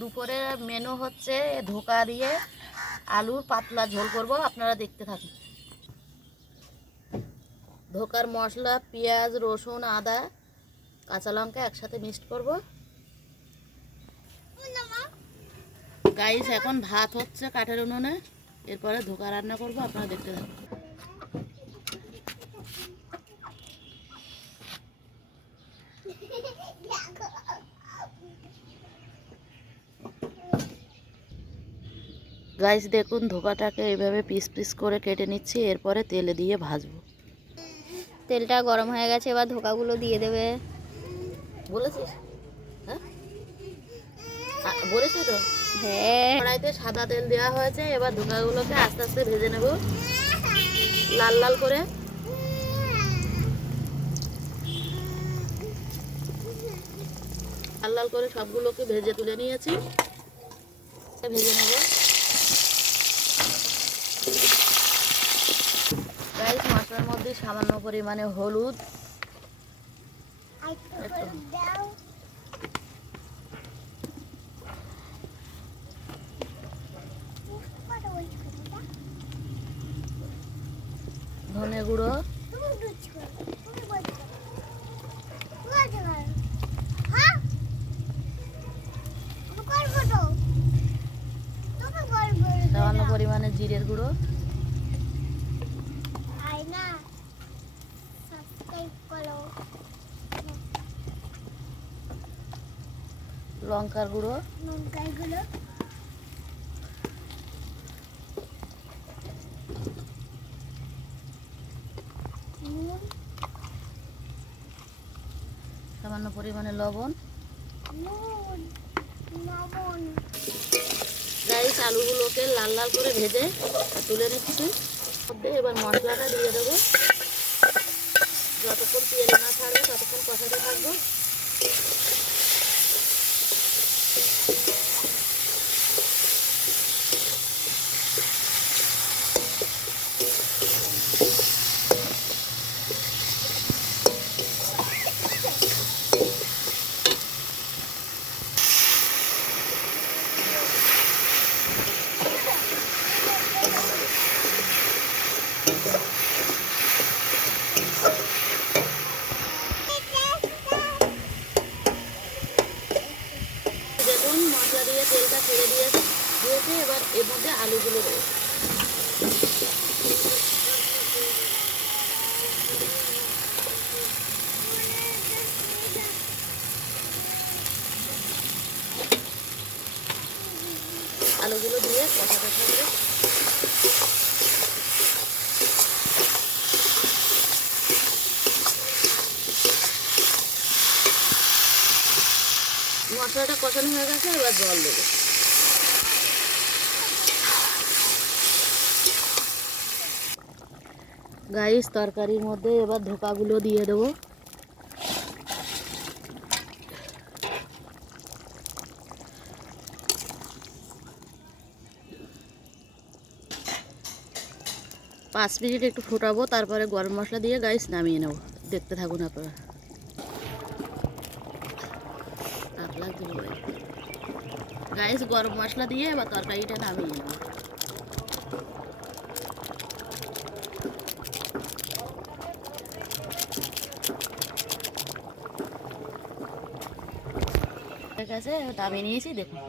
দুপুরের মেনু হচ্ছে ধোকা দিয়ে আলুর পাতলা ঝোল করব, আপনারা দেখতে থাকুন। ধোকার মশলা পেঁয়াজ রসুন আদা কাঁচা লঙ্কা একসাথে মিক্সড করব। গাইস এখন ভাত হচ্ছে কাঠের উনুনে, এরপরে ধোকা রান্না করব, আপনারা দেখতে থাকুন। গাইস দেখুন ধোকাটাকে এইভাবে পিস পিস করে কেটে নিচ্ছি, এরপরে তেলে দিয়ে ভাজবো। তেলটা গরম হয়ে গেছে, এবার ধোকাগুলো দিয়ে দেবে। বলেছিস? হ্যাঁ বলেছি তো। হ্যাঁ, কড়াইতে সাদা তেল দেওয়া হয়েছে, এবার ধোকাগুলোকে আস্তে আস্তে ভেজে নেব লাল লাল করে। লাল লাল করে সবগুলোকে ভেজে তুলে নিয়েছি, ভেজে নেব। গাইস মশলার মধ্যে সামান্য পরিমাণে হলুদ, ধনে গুঁড়ো, সামান্য পরিমাণে জিরের গুঁড়ো, লঙ্কার গুঁড়ো, সামান্য পরিমাণে লবণ। গাইস আলুগুলোকে লাল লাল করে ভেজে তুলে নিচ্ছি। এবার মশলাটা দিয়ে দেবো, যতক্ষণ তেল না ছাড়বে ততক্ষণ কষাতে থাকবো। দেখুন মশলা দিয়ে তেলটা ছেড়ে দিয়েছে, এবার এর মধ্যে আলুগুলো দেবো। আলুগুলো দিয়ে কষাতে থাকবে। মশলাটা কষানো হয়ে গেছে, এবার জল দেবো। গাইস তরকারির মধ্যে এবার ধোকাগুলো দিয়ে দেবো। পাঁচ মিনিট একটু ফোটাবো, তারপরে গরম মশলা দিয়ে গাইস নামিয়ে নেব। দেখতে থাকুন আপনারা। গাইস গরম মশলা দিয়ে এবার তরকারিটা নামিয়ে নেব। ঠিক আছে, নামিয়ে নিয়েছি দেখুন।